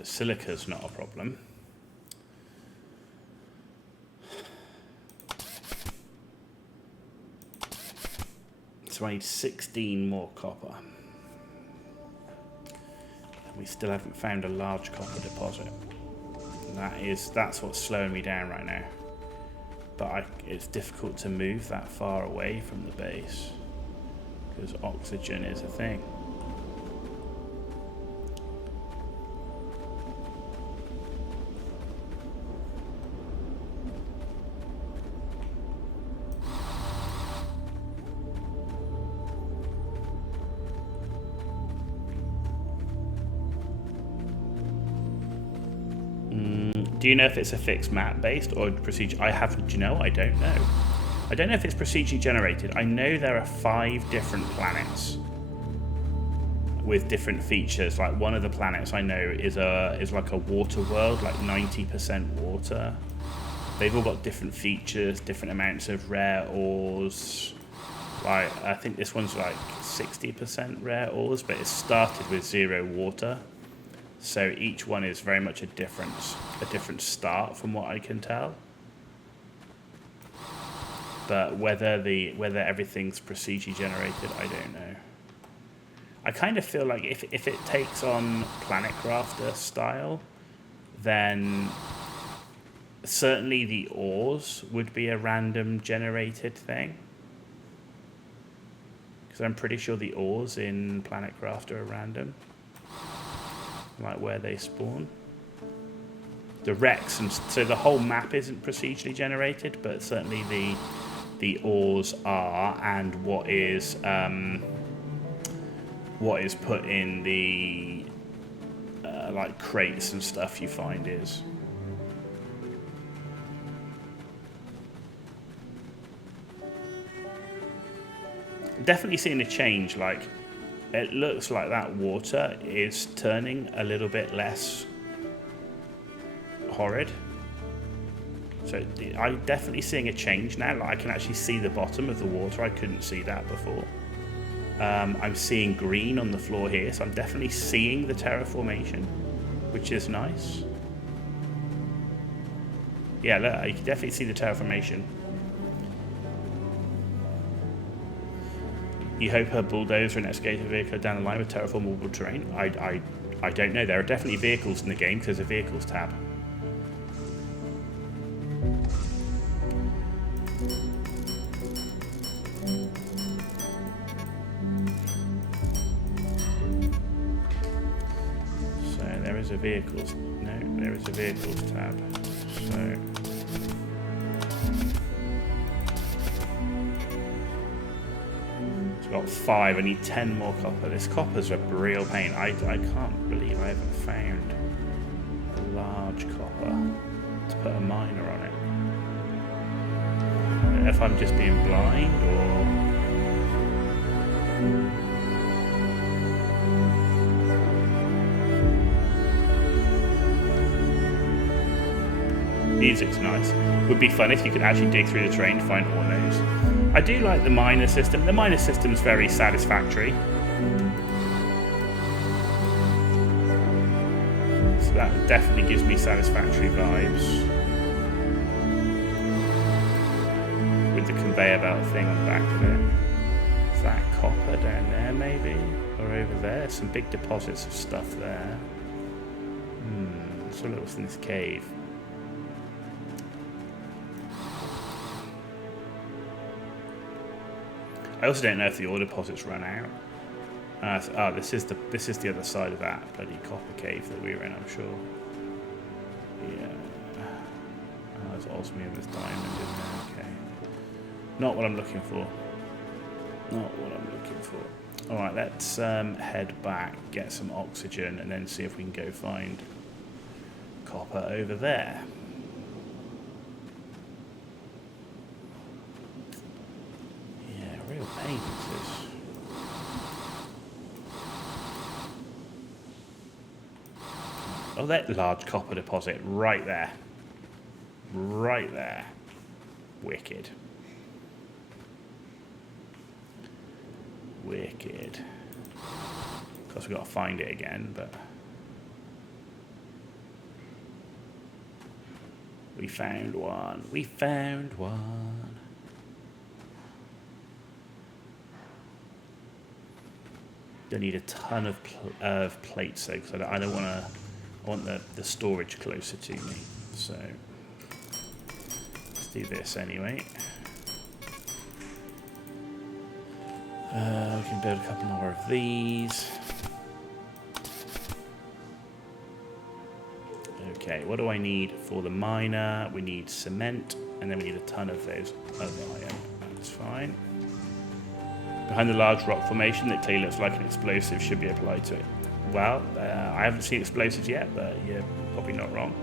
So silica's not a problem. So I need 16 more copper. And we still haven't found a large copper deposit. That's what's slowing me down right now. But it's difficult to move that far away from the base because oxygen is a thing. Do you know if it's a fixed map based or procedure? Do you know? I don't know. I don't know if it's procedurally generated. I know there are 5 different planets with different features. Like one of the planets I know is like a water world, like 90% water. They've all got different features, different amounts of rare ores. Like I think this one's like 60% rare ores, but it started with 0 water. So each one is very much a different start from what I can tell. But whether everything's procedurally generated, I don't know. I kind of feel like if it takes on Planet Crafter style, then certainly the ores would be a random generated thing. Because I'm pretty sure the ores in Planet Crafter are random. Like where they spawn. The wrecks, and so the whole map isn't procedurally generated, but certainly the ores are, and what is put in the like crates and stuff you find is. Definitely seeing a change, like it looks like that water is turning a little bit less horrid. So I'm definitely seeing a change now. Like I can actually see the bottom of the water. I couldn't see that before. I'm seeing green on the floor here, so I'm definitely seeing the terraformation, which is nice. Yeah, look, you can definitely see the terraformation. You hope her bulldozer and excavator vehicle are down the line with terraformable terrain? I don't know. There are definitely vehicles in the game because there's a vehicles tab. So there is a vehicles. No, there is a vehicles tab. So. Got 5. I need 10 more copper. This copper's a real pain. I can't believe I haven't found a large copper to put a miner on it. I don't know if I'm just being blind or... Music's nice. Would be fun if you could actually dig through the terrain to find ore nodes. I do like the miner system. The miner system's very satisfactory. So that definitely gives me satisfactory vibes. With the conveyor belt thing on the back of it. Is that copper down there maybe? Or over there? Some big deposits of stuff there. So what's in this cave? I also don't know if the ore deposits run out. This is the other side of that bloody copper cave that we were in, I'm sure. Yeah. There's osmium, there's diamond in there. Okay. Not what I'm looking for. Not what I'm looking for. All right, let's head back, get some oxygen, and then see if we can go find copper over there. Pain is this. Oh, that large copper deposit right there. Right there. Wicked. Wicked. Of course, we've got to find it again, but... We found one. We found one. Don't need a ton of plates though, because I don't want to. I want the storage closer to me. So let's do this anyway. We can build a couple more of these. Okay, what do I need for the miner? We need cement, and then we need a ton of those of iron. That's fine. Behind the large rock formation that clearly looks like an explosive should be applied to it. Well, I haven't seen explosives yet, but you're probably not wrong.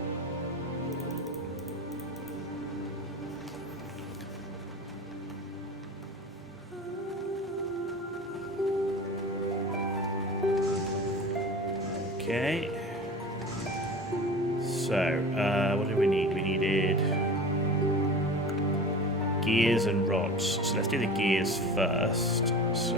Okay. So, what do we need? We needed gears and rods. So let's do the gears first. So,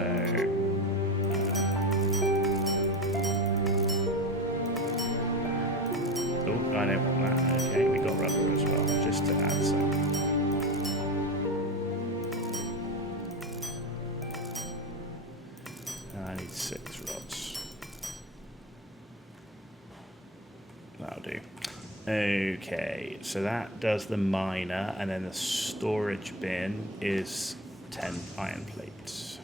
oh, I don't want that. Okay, we got rubber as well, just to add some. I need 6 rods. That'll do. Okay, so that does the miner, and then the storage bin is 10 iron plates.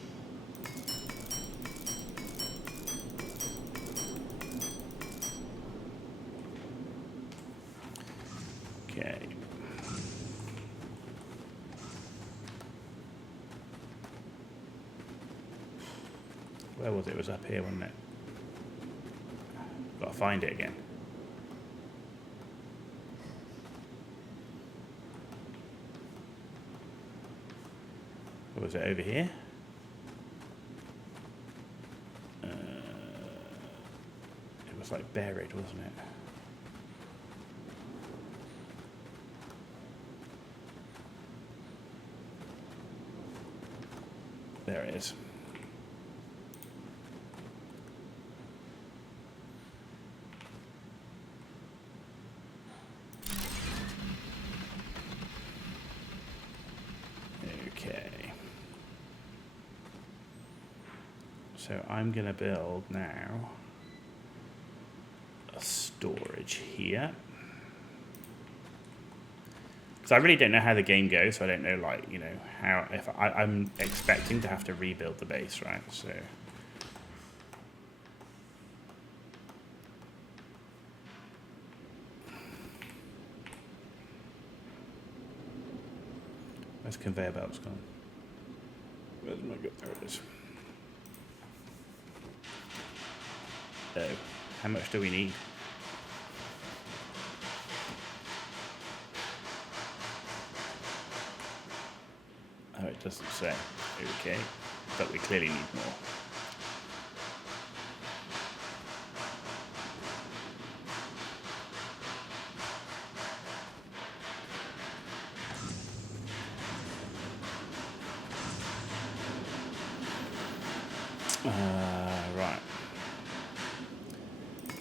Okay. Where was it? It was up here, wasn't it? Gotta find it again. Or was it over here? It was like buried, wasn't it? There it is. Okay. So I'm going to build now a storage here. So I really don't know how the game goes, so I don't know, like, you know, how, if I'm expecting to have to rebuild the base, right? So where's conveyor belts gone? Where's my go? There it is. Oh, how much do we need? Oh, it doesn't say. Okay, but we clearly need more. Right.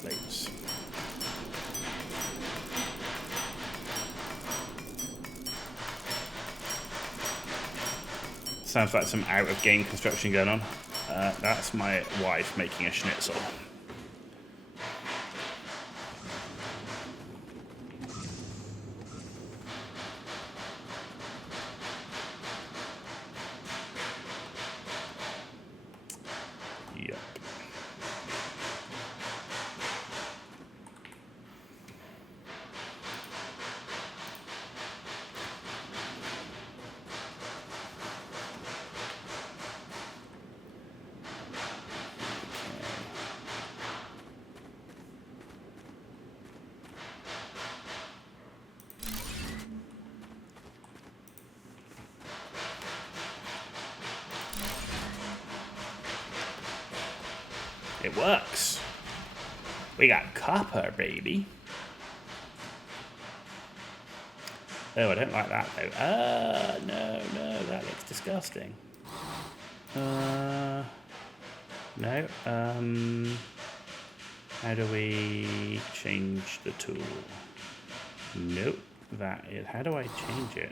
Plates. Sounds like some out-of-game construction going on. That's my wife making a schnitzel. Yep. It works. We got copper, baby. Oh, I don't like that though. No, that looks disgusting. No. How do we change the tool? Nope. that is. How do I change it?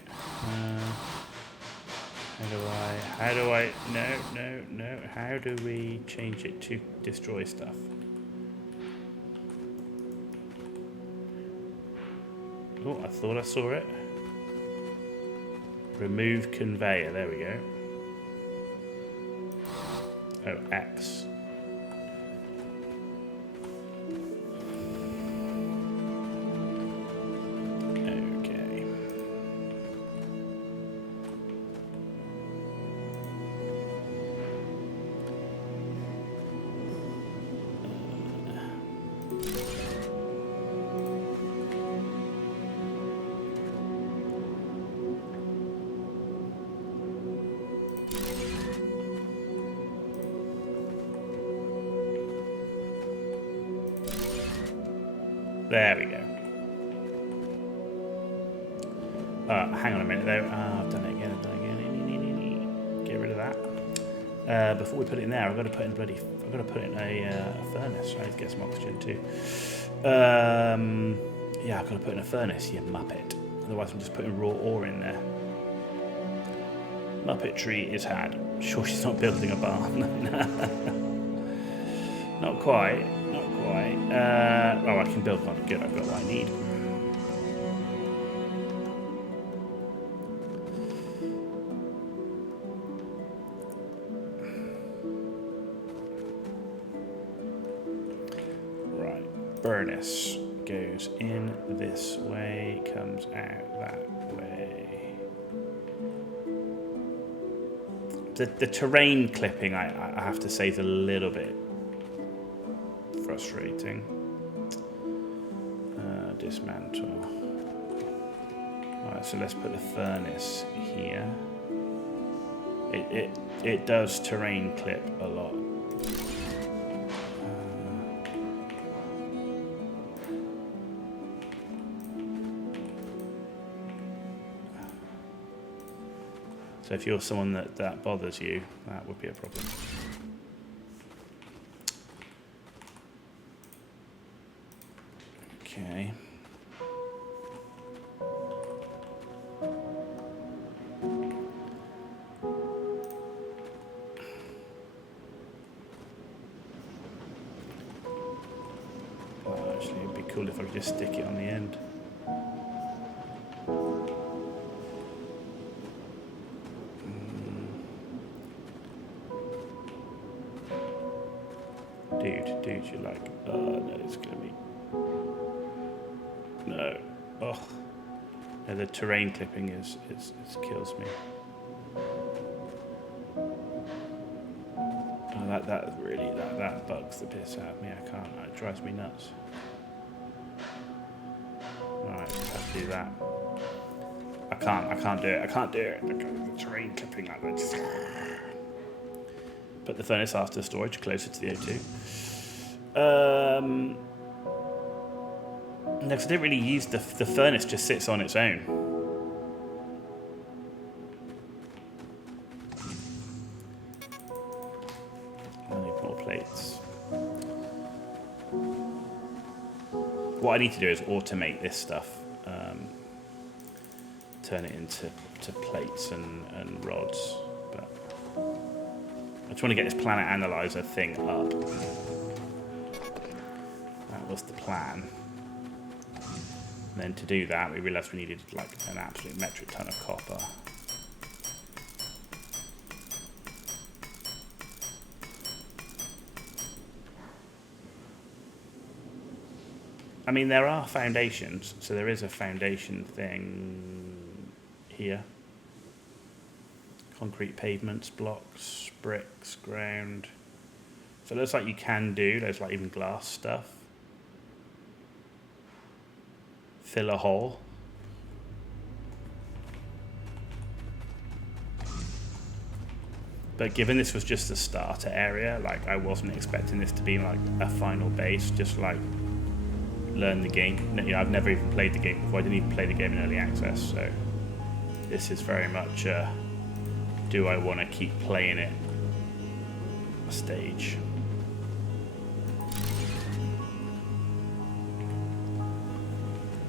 How do I, no. How do we change it to destroy stuff? Oh, I thought I saw it. Remove conveyor, there we go. Oh, X. Okay. There we go. Hang on a minute though. I've done it again. Get rid of that. Before we put it in there, I've got to put in a furnace. I need to get some oxygen too. Yeah, I've got to put in a furnace. You muppet. Otherwise, I'm just putting raw ore in there. Muppetry is had. Sure, she's not building a barn. Not quite. Oh, I can build one. Good, I've got what I need. Right, furnace goes in this way, comes out that way. The terrain clipping, I have to say, is a little bit frustrating. Dismantle. Alright, so let's put the furnace here. It does terrain clip a lot. So if you're someone that bothers you, that would be a problem. Okay. Well, actually, it'd be cool if I could just stick it on the end. Dude, you're like, oh no, it's gonna be. No. Oh. No, the terrain clipping it kills me. Oh, that really that bugs the piss out of me. I can't. It drives me nuts. Alright, let's do that. I can't do it. The terrain clipping like that. Just put the furnace after storage closer to the O2. No, because I didn't really use the furnace. Just sits on its own. I need more plates. What I need to do is automate this stuff. Turn it into plates and rods. But I just want to get this planet analyzer thing up. That was the plan. And then to do that, we realised we needed like an absolute metric ton of copper. I mean, there are foundations, so there is a foundation thing here. Concrete pavements, blocks, bricks, ground. So it looks like you can do, there's like even glass stuff. Fill a hole. But given this was just a starter area, like I wasn't expecting this to be like a final base, just like learn the game. You know, I've never even played the game before. I didn't even play the game in early access, so this is very much do I want to keep playing it stage.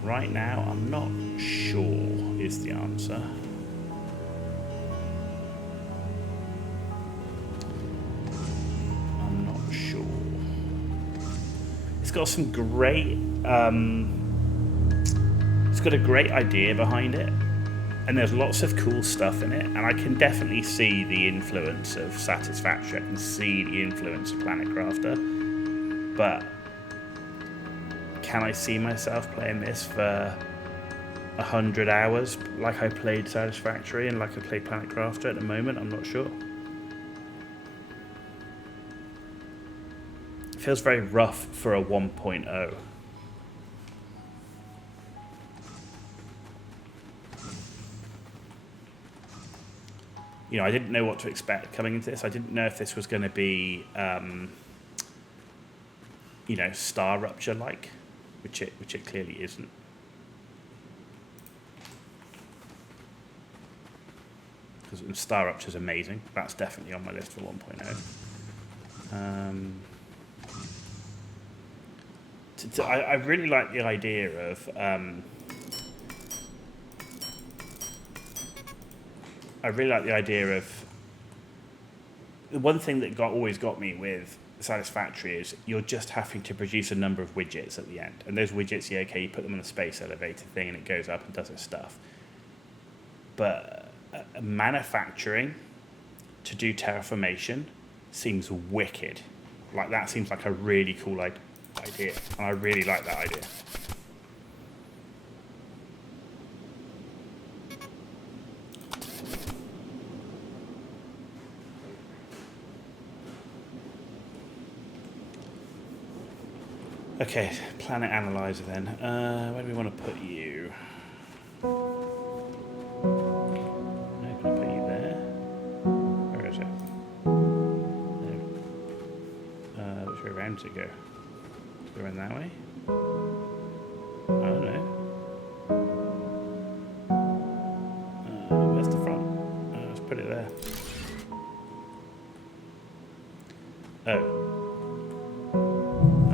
Right now, I'm not sure is the answer. I'm not sure. It's got some great... it's got a great idea behind it. And there's lots of cool stuff in it. And I can definitely see the influence of Satisfactory. I can see the influence of Planet Crafter. But... can I see myself playing this for 100 hours like I played Satisfactory and like I played Planet Crafter at the moment? I'm not sure. It feels very rough for a 1.0. You know, I didn't know what to expect coming into this. I didn't know if this was going to be, you know, Star Rupture-like. Which it clearly isn't. Because Star Rupture is amazing. That's definitely on my list for 1.0. I really like the idea of... I really like the idea of... The one thing that always got me with Satisfactory is you're just having to produce a number of widgets at the end, and those widgets, yeah, okay, you put them on a space elevator thing and it goes up and does its stuff, but manufacturing to do terraformation seems wicked. Like, that seems like a really cool idea, and I really like that idea. Okay, planet analyzer then. Where do we want to put you? No, can I put you there? Where is it? No. Which way around does it go? Does it go around that way? I don't know. Where's the front? Let's put it there. Oh,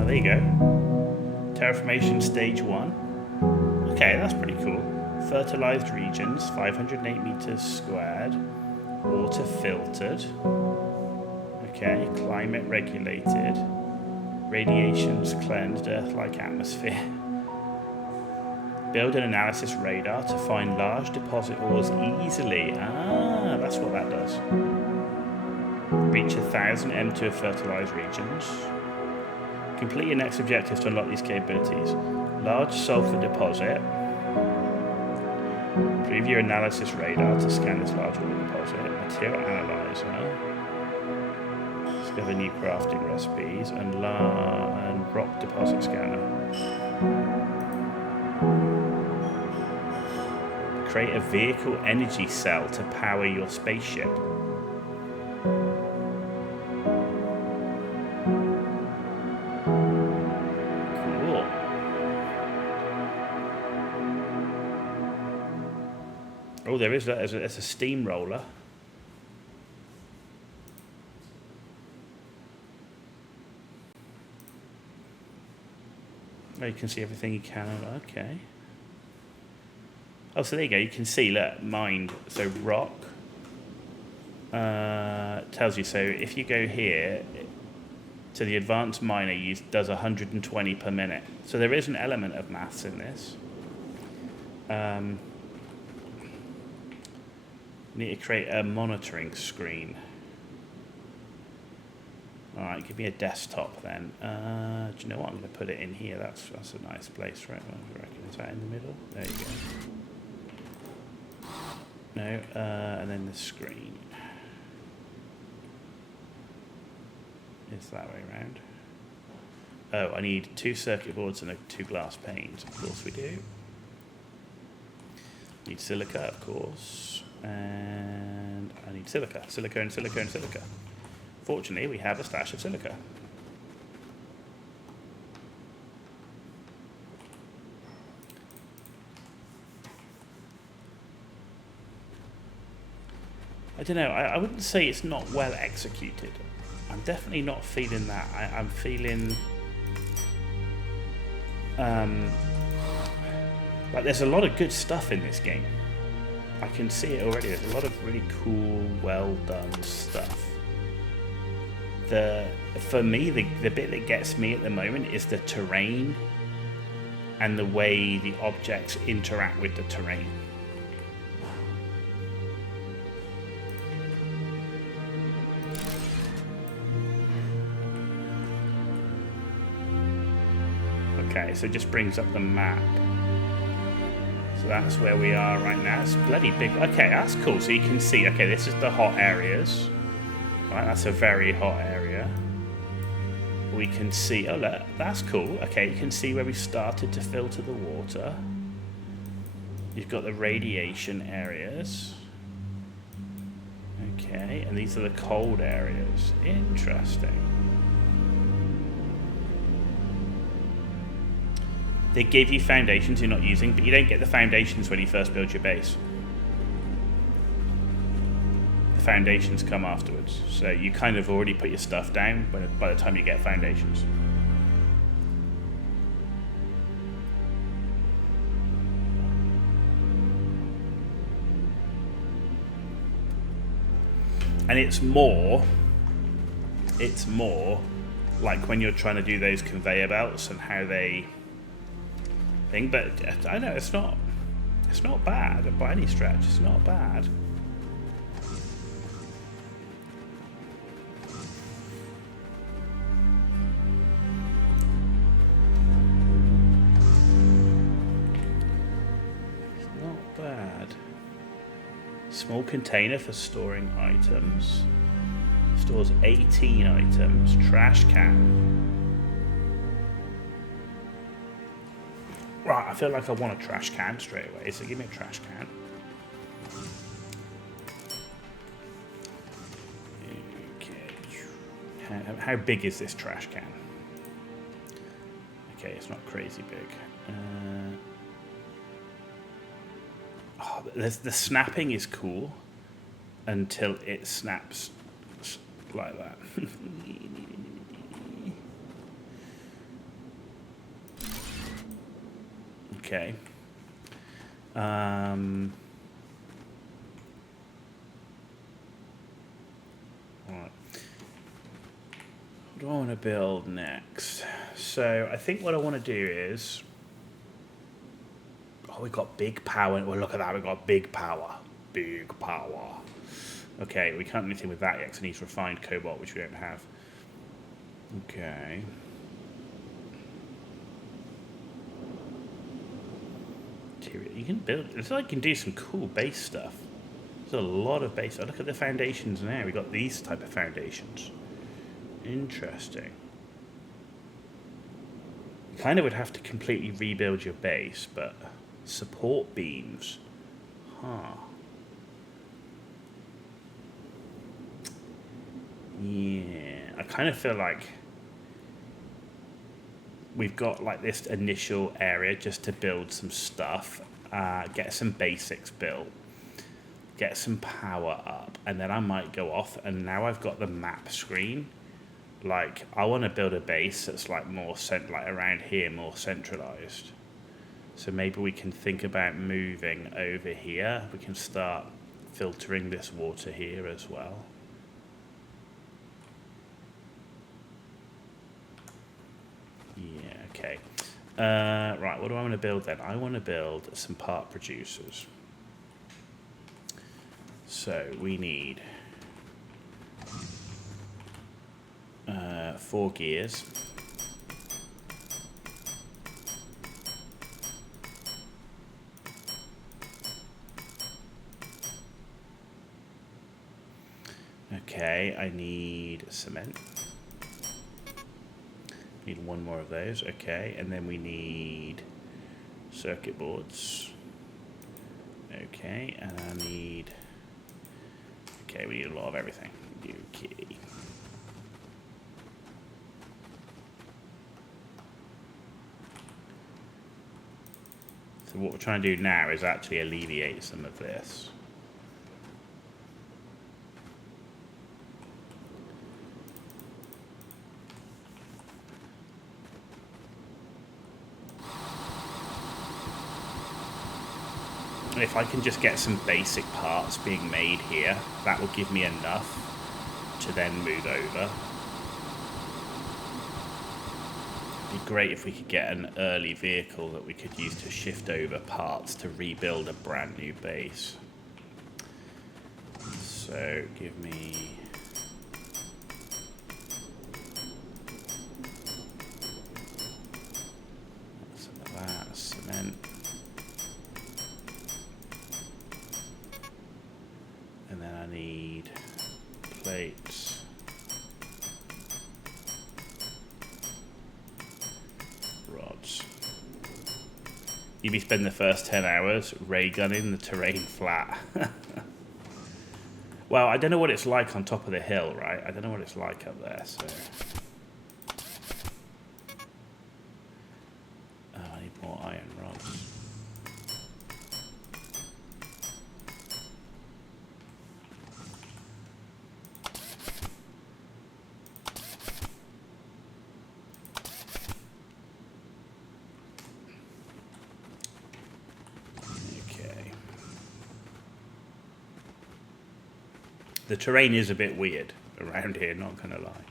there you go. Terraformation stage 1. Okay, that's pretty cool. Fertilized regions, 508 meters squared. Water filtered. Okay, climate regulated. Radiations cleansed, Earth-like atmosphere. Build an analysis radar to find large deposit ores easily. Ah, that's what that does. Reach 1,000 M2 fertilized regions. Complete your next objective to unlock these capabilities. Large sulfur deposit. Preview your analysis radar to scan this large water deposit. Material analyzer. Discover new crafting recipes. And rock deposit scanner. Create a vehicle energy cell to power your spaceship. Oh, there is that. It's a steamroller. Oh, you can see everything you can. Okay. Oh, so there you go. You can see, look, mined. So rock tells you. So if you go here, to the advanced miner, does 120 per minute. So there is an element of maths in this. Need to create a monitoring screen. Alright, give me a desktop then. Do you know what? I'm going to put it in here. That's a nice place, right? What do you reckon? Is that in the middle? There you go. No, and then the screen. It's that way around. Oh, I need 2 circuit boards and 2 glass panes. Of course we do. Need silica, of course. And I need silica. Silica and silica and silica. Fortunately, we have a stash of silica. I don't know. I wouldn't say it's not well executed. I'm definitely not feeling that. I'm feeling... Like, there's a lot of good stuff in this game. I can see it already. There's a lot of really cool, well done stuff. For me, the bit that gets me at the moment is the terrain and the way the objects interact with the terrain. Okay, so it just brings up the map. So that's where we are right now. It's bloody big. Okay, that's cool. So you can see, okay, this is the hot areas. Right, that's a very hot area. We can see, oh look, that's cool. Okay, you can see where we started to filter the water. You've got the radiation areas. Okay, and these are the cold areas. Interesting. They give you foundations you're not using, but you don't get the foundations when you first build your base. The foundations come afterwards. So you kind of already put your stuff down by the time you get foundations. And it's more like when you're trying to do those conveyor belts and how they thing, but I know it's not bad by any stretch. It's not bad. It's not bad. Small container for storing items. Stores 18 items. Trash can. Right, I feel like I want a trash can straight away, so give me a trash can. Okay. How big is this trash can? Okay, it's not crazy big. The snapping is cool until it snaps like that. Okay. Right. What do I want to build next? So I think what I want to do is... Oh, we got big power. Well, look at that. We got big power. Big power. Okay, we can't do anything with that yet because it needs refined cobalt, which we don't have. Okay. You can build. It's like you can do some cool base stuff. There's a lot of base. Look at the foundations now. We got these type of foundations. Interesting. You kind of would have to completely rebuild your base, but support beams, huh? Yeah, I kind of feel like we've got like this initial area just to build some stuff, get some basics built, get some power up, and then I might go off, and now I've got the map screen. Like, I want to build a base that's like more like around here, more centralized. So maybe we can think about moving over here. We can start filtering this water here as well. Yeah, okay. Right, what do I want to build then? I want to build some part producers. So we need 4 gears. Okay, I need cement. Need 1 more of those. Okay, and then we need circuit boards. Okay, and I need... Okay, we need a lot of everything. Okay. So what we're trying to do now is actually alleviate some of this. And if I can just get some basic parts being made here, that will give me enough to then move over. It'd be great if we could get an early vehicle that we could use to shift over parts to rebuild a brand new base. So give me... some of that, cement. And then I need plates. Rods. You'd be spending the first 10 hours ray gunning the terrain flat. Well, I don't know what it's like on top of the hill, right? I don't know what it's like up there, so... Oh, I need more iron rods. The terrain is a bit weird around here, not gonna lie.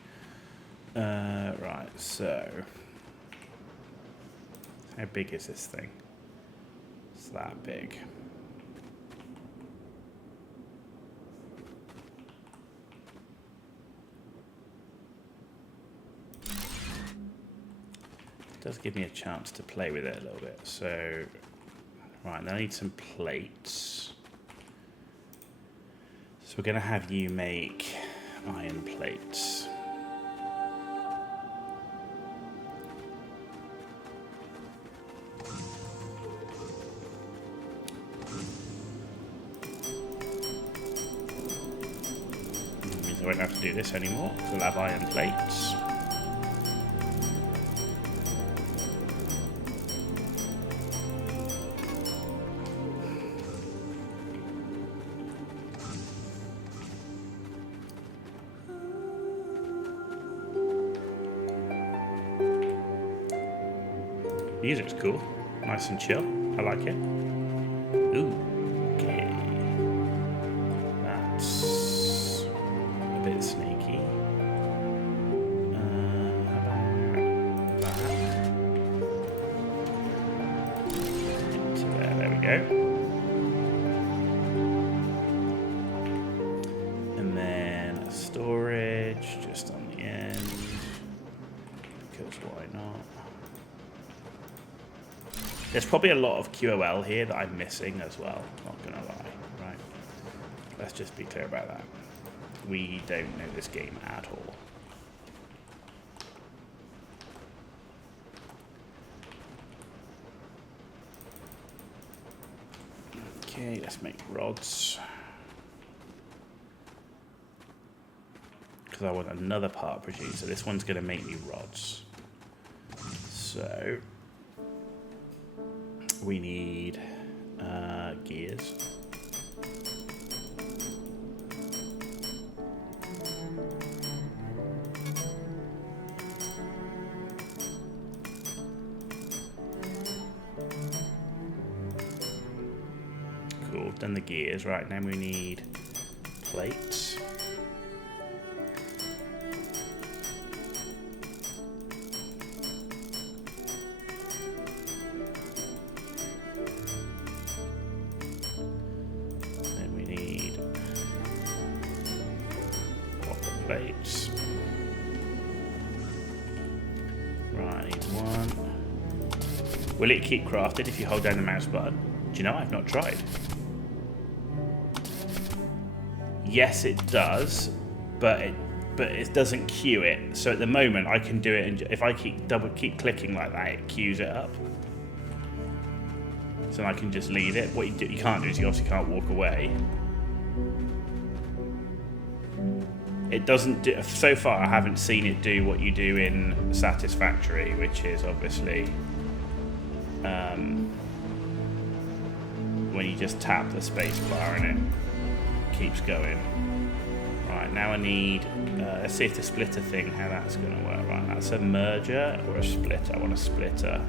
Right, so how big is this thing? It's that big. It does give me a chance to play with it a little bit. So, right, now I need some plates. So we're going to have you make iron plates. That means I won't have to do this anymore, because we'll have iron plates. Music's cool, nice and chill. I like it. Ooh, okay. That's a bit sneaky. How about that? Into there we go. And then a storage just on the end, because why not? There's probably a lot of QOL here that I'm missing as well, not gonna lie, right? Let's just be clear about that. We don't know this game at all. Okay, let's make rods. Because I want another part produced, so this one's gonna make me rods. So... we need gears. Cool, done the gears. Right, now we need plates. Plates. Right, I need one. Will it keep crafted if you hold down the mouse button? Do you know, I've not tried. Yes, it does, but it doesn't queue it. So at the moment, I can do it, and if I keep clicking like that, it queues it up. So I can just leave it. What you can't do is you obviously can't walk away. It doesn't do, so far I haven't seen it do what you do in Satisfactory, which is obviously when you just tap the space bar and it keeps going. Right, now I need, let's see if the splitter thing, how that's going to work. Right, that's a merger or a splitter. I want a splitter.